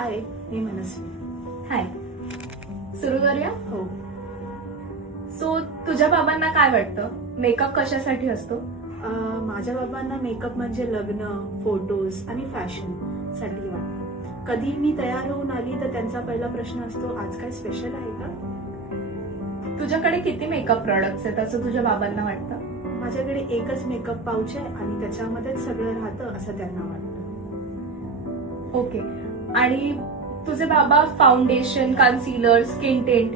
हाय, मी मनस्वी. हाय. सुरू करूया. हो. सो तुझ्या बाबांना काय वाटतं मेकअप कशासाठी असतो? माझ्या बाबांना मेकअप म्हणजे लग्न, फोटोज आणि फॅशन साठी वाटतं. कधी मी तयार होऊन आली तर त्यांचा पहिला प्रश्न असतो, आज काय स्पेशल आहे का? तुझ्याकडे किती मेकअप प्रॉडक्ट्स आहेत असं तुझ्या बाबांना वाटतं? माझ्याकडे एकच मेकअप पाऊच आहे आणि त्याच्यामध्येच सगळं राहतं असं त्यांना वाटतं. ओके. आणि तुझे बाबा फाउंडेशन, कन्सिलर, स्किन टेंट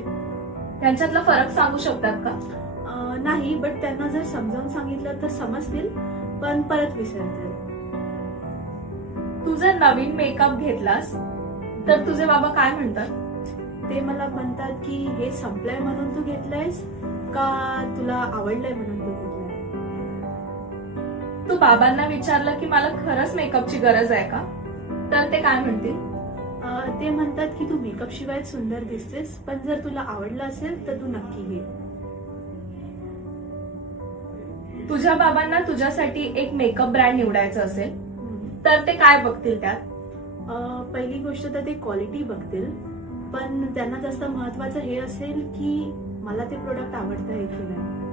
यांच्यातला फरक सांगू शकतात का? नाही, बट त्यांना जर समजावून सांगितलं तर समजतील, पण परत विसरतील. तू जर नवीन मेकअप घेतलास तर तुझे बाबा काय म्हणतात? ते मला म्हणतात की हे संपलंय म्हणून तू घेतलंयस का तुला आवडलंय म्हणून तू घेतलंय. तू बाबांना विचारलं की मला खरंच मेकअपची गरज आहे का, तर ते काय म्हणतील? ते म्हणतात की तू मेकअप शिवाय सुंदर दिसतेस, पण जर तुला आवडलं असेल तर तू नक्की घे. तुझ्या बाबांना तुझ्यासाठी एक मेकअप ब्रँड निवडायचं असेल तर ते काय बघतील त्यात? पहिली गोष्ट तर ते क्वालिटी बघतील, पण त्यांना जास्त महत्वाचं हे असेल की मला ते प्रोडक्ट आवडतं आहे की नाही.